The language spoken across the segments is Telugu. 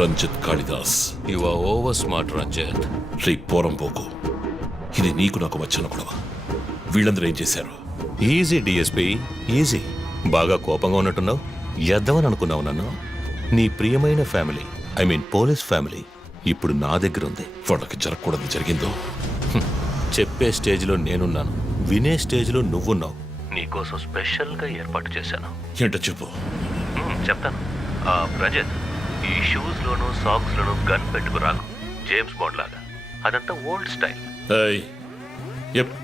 Ranjith Kalidas. You are over smart Ranjit. రీ పోరంపోకు, ఇది నీకు నాకు వచ్చిన గొడవ. వీళ్ళందరూ ఏం చేశారు? Easy DSP, easy. బాగా కోపంగా ఉన్నట్టున్నావు. ఎద్దామని అనుకున్నావు నన్ను. నీ ప్రియమైన family, I mean police family ఇప్పుడు నా దగ్గర ఉంది. వాళ్ళకి జరగకూడదు జరిగిందో. చెప్పే స్టేజ్లో నేనున్నాను, వినే స్టేజ్లో నువ్వున్నావు. నీకోసం స్పెషల్గా ఏర్పాటు చేశాను. ఏంటో చెప్పు. చెప్తాను. రజత్, ఈ షూస్లోను సాక్స్లోను గన్ పెట్టుకు రాకు, జేమ్స్ బాండ్ లాగా. అదంతా ఓల్డ్ స్టైల్. ఏయ్, ఎప్.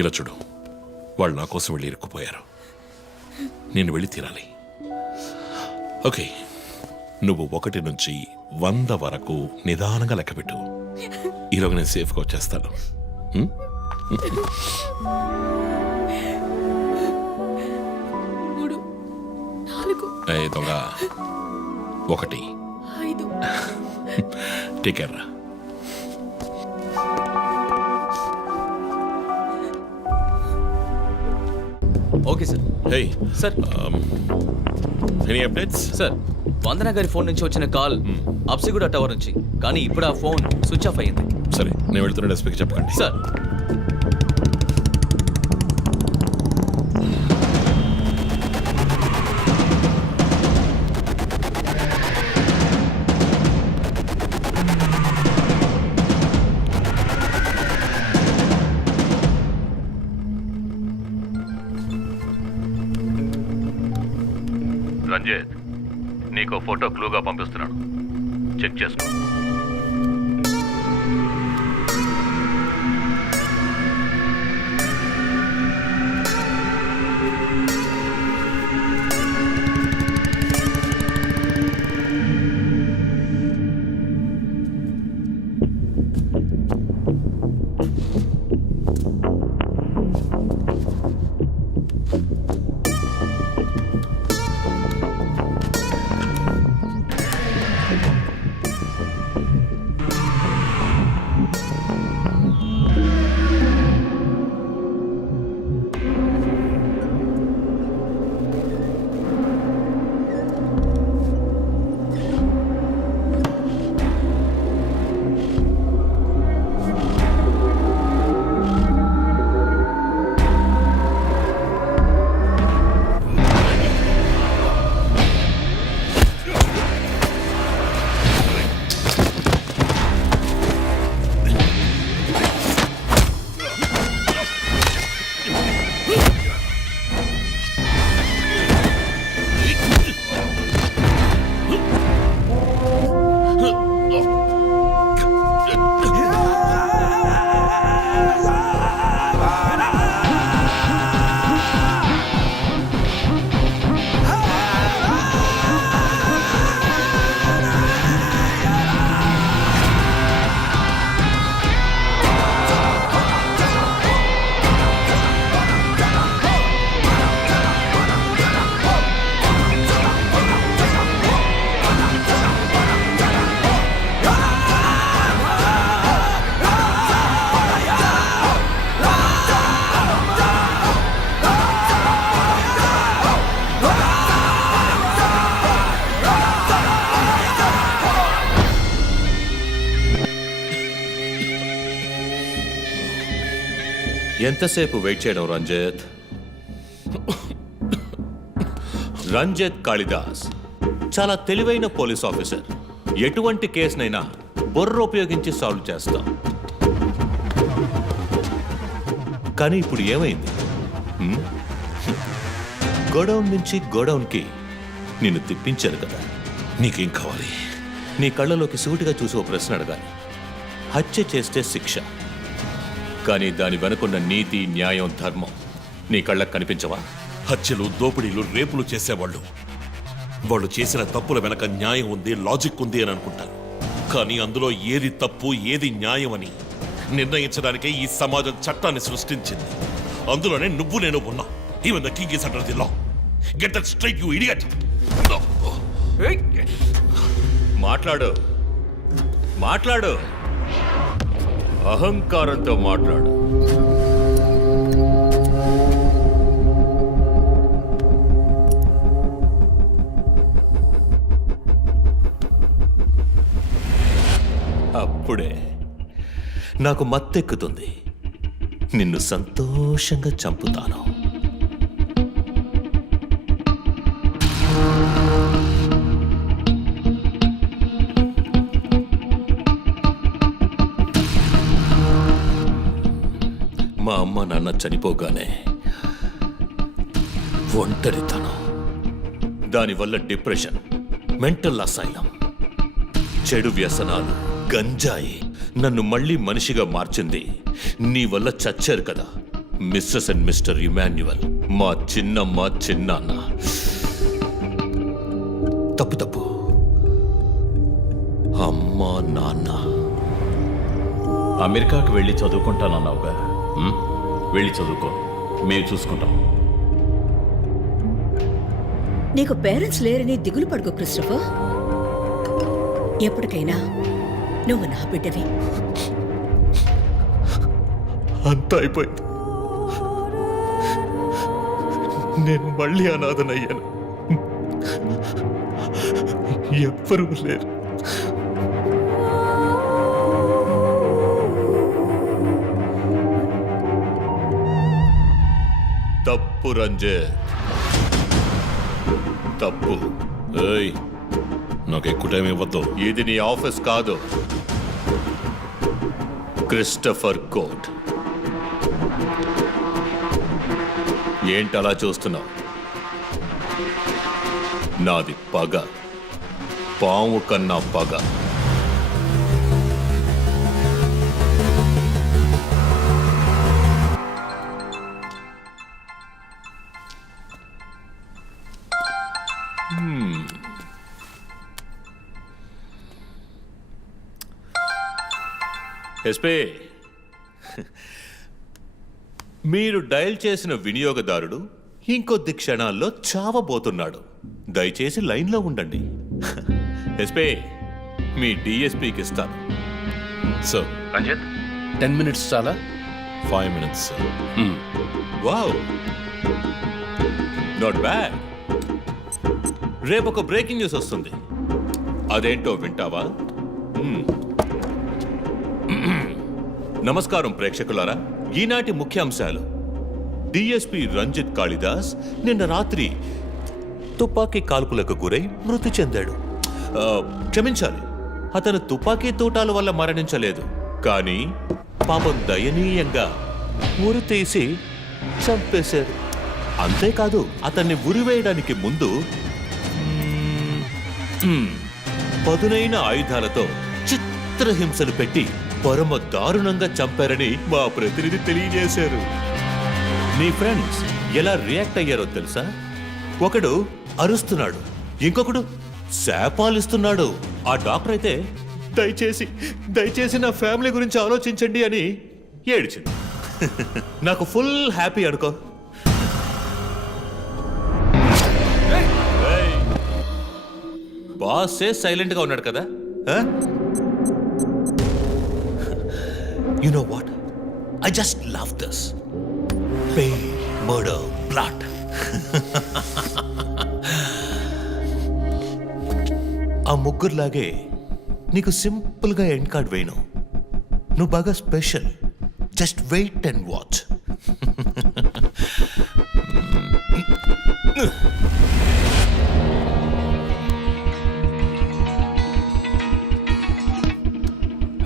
ఇలా చూడు, వాళ్ళు నా కోసం వెళ్ళి ఇరుక్కుపోయారు. నేను వెళ్ళి తీరాలి. ఓకే, నువ్వు 1 నుంచి 100 వరకు నిదానంగా లెక్కపెట్టు. ఈలోగా నేను సేఫ్గా వచ్చేస్తాను. 3, 4, దొంగ 1. 5. టేక్ కేర్ రా. Okay sir. Hey sir. Any updates? Sir, Vandana గారి ఫోన్ నుంచి వచ్చిన కాల్ అప్సిగూడ టవర్ నుంచి, కానీ ఇప్పుడు ఆ ఫోన్ స్విచ్ ఆఫ్ అయ్యింది. సరే, నేను వెళ్తున్న ఎస్పీకి చెప్పకండి. సార్. రంజిత్, నీకు ఫోటో క్లూగా పంపిస్తున్నాను, చెక్ చేసుకో. ఎంతసేపు వెయిట్ చేయడం రంజిత్? రంజిత్ కాళిదాస్ చాలా తెలివైన పోలీస్ ఆఫీసర్. ఎటువంటి కేసునైనా బుర్ర ఉపయోగించి సాల్వ్ చేస్తాం. కానీ ఇప్పుడు ఏమైంది? గోడౌన్ నుంచి గోడౌన్కి నిన్ను తిప్పించారు కదా. నీకేం కావాలి? నీ కళ్ళలోకి సూటిగా చూసి ఓ ప్రశ్న అడగాలి. హత్య చేస్తే శిక్ష, కానీ దాని వెనుకున్న నీతి, న్యాయం, ధర్మం నీ కళ్ళకు కనిపించవా? హత్యలు, దోపిడీలు, రేపులు చేసేవాళ్ళు వాళ్ళు చేసిన తప్పుల వెనక న్యాయం ఉంది, లాజిక్ ఉంది అని అనుకుంటారు. కానీ అందులో ఏది తప్పు ఏది న్యాయమని నిర్ణయించడానికే ఈ సమాజం చట్టాన్ని సృష్టించింది. అందులోనే నువ్వు నేను ఉన్నా. Even the king is under the law. Get that straight, you idiot. మాట్లాడు, మాట్లాడు, అహంకారంతో మాట్లాడు. అప్పుడే నాకు మత్తెక్కుతుంది. నిన్ను సంతోషంగా చంపుతాను. మా అమ్మ నాన్న చనిపోగానే ఒంటరితనం, దానివల్ల డిప్రెషన్, మెంటల్ అసైలం, చెడు వ్యసనాలు, గంజాయి నన్ను మళ్ళీ మనిషిగా మార్చింది. నీ వల్ల చచ్చారు కదా మిస్సెస్ అండ్ మిస్టర్ ఇమాన్యువల్, మా చిన్నమ్మ చిన్నాన్న. తప్పు తప్పు, అమ్మ నాన్న. అమెరికాకు వెళ్ళి చదువుకుంటానన్నావుగా, వెళ్ళి చదువుకో, మేము చూసుకుంటాం. నీకు పేరెంట్స్ లేరని దిగులు పడుకో క్రిస్టఫర్. ఎప్పటికైనా నువ్వు నా బిడ్డవి. అంతా అయిపోయింది. నేను మళ్ళీ అనాథనయ్యాను. ఎవ్వరూ లేరు. తప్పు రంజిత్, తప్పు. ఏయ్, నాకు ఎక్కువ టైం ఇవ్వద్దు. ఇది నీ ఆఫీస్ కాదు, క్రిస్టఫర్ కోర్ట్. ఏంటలా చూస్తున్నావు? నాది పగ, పాము కన్నా పగ. ఎస్పీ, మీరు డయల్ చేసిన వినియోగదారుడు ఇంకొద్ది క్షణాల్లో చావబోతున్నాడు. దయచేసి లైన్లో ఉండండి. ఎస్పీ, మీ డిఎస్పీకి ఇస్తాను. సార్, రంజిత్, 10 minutes చాలా? 5 minutes, sir. Wow, not bad. రేపు ఒక బ్రేకింగ్ న్యూస్ వస్తుంది. అదేంటో వింటావా? నమస్కారం ప్రేక్షకులారా. ఈనాటి ముఖ్యాంశాలు: డిఎస్పీ రంజిత్ కాళిదాస్ నిన్న రాత్రి తుపాకీ కాల్పులకు గురై మృతి చెందాడు. క్షమించాలి, అతను తుపాకీ తూటాల వల్ల మరణించలేదు, కానీ పాపం దయనీయంగా ఉరి తీసి చంపేశారు. అంతేకాదు, అతన్ని ఉరివేయడానికి ముందు పదునైన ఆయుధాలతో చిత్రహింసలు పెట్టి పరమ దారుణంగా చంపారని మా ప్రతినిధి తెలియజేశారు. నీ ఫ్రెండ్స్ ఎలా రియాక్ట్ అయ్యారో తెలుసా? ఒకడు అరుస్తున్నాడు, ఇంకొకడు శాపాలిస్తున్నాడు. ఆ డాక్టర్ అయితే దయచేసి నా ఫ్యామిలీ గురించి ఆలోచించండి అని ఏడ్చింది. నాకు ఫుల్ హ్యాపీ అనుకో. బాసే సైలెంట్ గా ఉన్నాడు కదా. You know what? I just love this. Pain, murder, blood. ఆ ముగ్గురులాగే నీకు సింపుల్గా ఎండ్ కార్డ్ వేయను. నువ్వు బాగా special. Just wait and watch.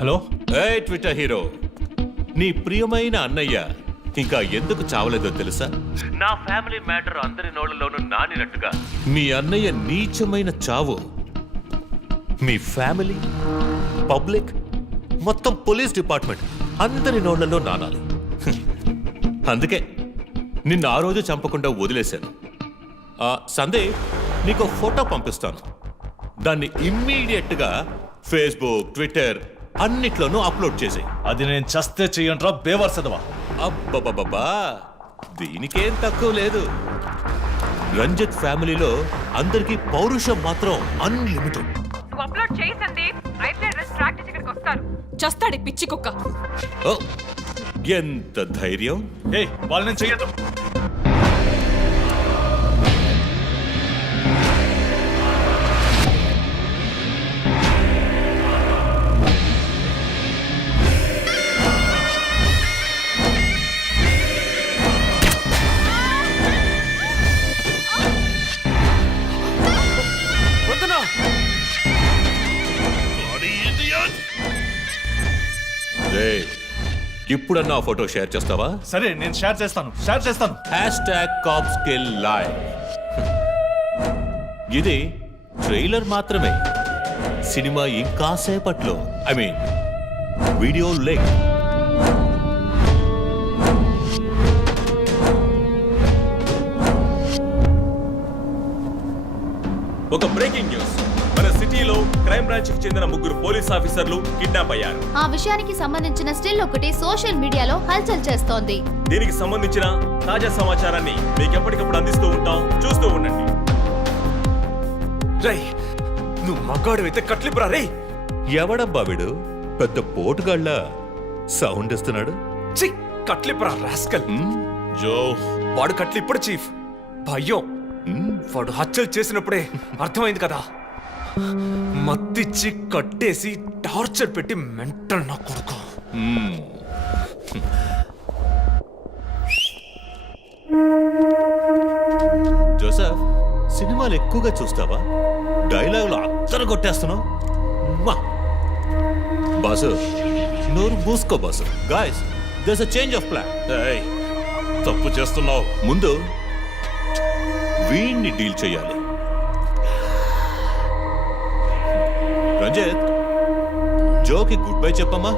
Hello, ఏ ట్విట్టర్ హీరో, నీ ప్రియమైన అన్నయ్య ఇంకా ఎందుకు చావలేదో తెలుసా? నా ఫ్యామిలీ మ్యాటర్ అందరి నోళ్లలోనూ నానినట్టుగా మీ అన్నయ్య నీచమైన చావు మీ ఫ్యామిలీ, పబ్లిక్, మొత్తం పోలీస్ డిపార్ట్మెంట్ అందరి నోళ్లలో నానాలి. అందుకే నిన్ను ఆ రోజు చంపకుండా వదిలేశాను. సందే నీకు ఫోటో పంపిస్తాను. దాన్ని ఇమ్మీడియట్గా ఫేస్బుక్, ట్విట్టర్ అన్నిట్లోనూ అప్లోడ్ చేసాయి. అది నేను చస్తే చెయ్యంట్రా బేవర్సదవా. అబ్బబ్బబ్బా, దీనికేం తక్కువ లేదు. రంజిత్ ఫ్యామిలీలో అందరికీ పౌరుషం మాత్రం అన్లిమిటెడ్. నువ్వు అప్లోడ్ చేయి సందీప్, అయితే రెస్ట్ ప్రాక్టీస్ ఇక్కడికి వస్తారు. చస్తాడి పిచ్చి కుక్క. ఓ, ఎంత ధైర్యం! ఏయ్ వాళ్ళని చెయ్యదు. రేయ్, ఇప్పుడన్నా ఆ ఫోటో షేర్ చేస్తావా? సరే నేను షేర్ చేస్తాను. #CopsKillLive. ఇది ట్రైలర్ మాత్రమే. సినిమా ఇంకాసేపట్లో, ఐ మీన్ వీడియో లింక్. ఒక బ్రేకింగ్ న్యూస్. మన సిటీలో క్రైమ్ బ్రాంచ్ కి చెందిన 3 పోలీస్ ఆఫీసర్లు కిడ్నాప్ అయ్యారు. ఆ విషయానికి సంబంధించిన స్టిల్ ఒకటి సోషల్ మీడియాలో హల్చల్ చేస్తోంది. దీనికి సంబంధించిన తాజా సమాచారాన్ని మీకు ఎప్పటికప్పుడు అందిస్తూ ఉంటాం, చూస్తూ ఉండండి. రై నువ్వు మగాడు అయితే కట్లిపురా రే. ఎవడబ్బా వీడు పెద్ద పోటుగాళ్ళ సౌండ్ ఇస్తున్నాడు? చి కట్లిపురా రాస్కల్. జో, వాడు కట్లిప్పుడు చీఫ్. భయం. వాడు హత్యలు చేసినప్పుడే అర్థమైంది కదా. మత్తిచ్చి కట్టేసి టార్చర్ పెట్టి మెంటల్ నా కొడుకు. జోసెఫ్, సినిమాలు ఎక్కువగా చూస్తావా? డైలాగులు అత్తరు కొట్టేస్తున్నావు. బాసు, నోరు మూసుకో boss. Guys, there's a change of plan. తప్పు చేస్తున్నావు. ముందు వీణ్ణి డీల్ చేయాలి. రంజిత్, జోకి గుడ్ బై చెప్పమ్మా.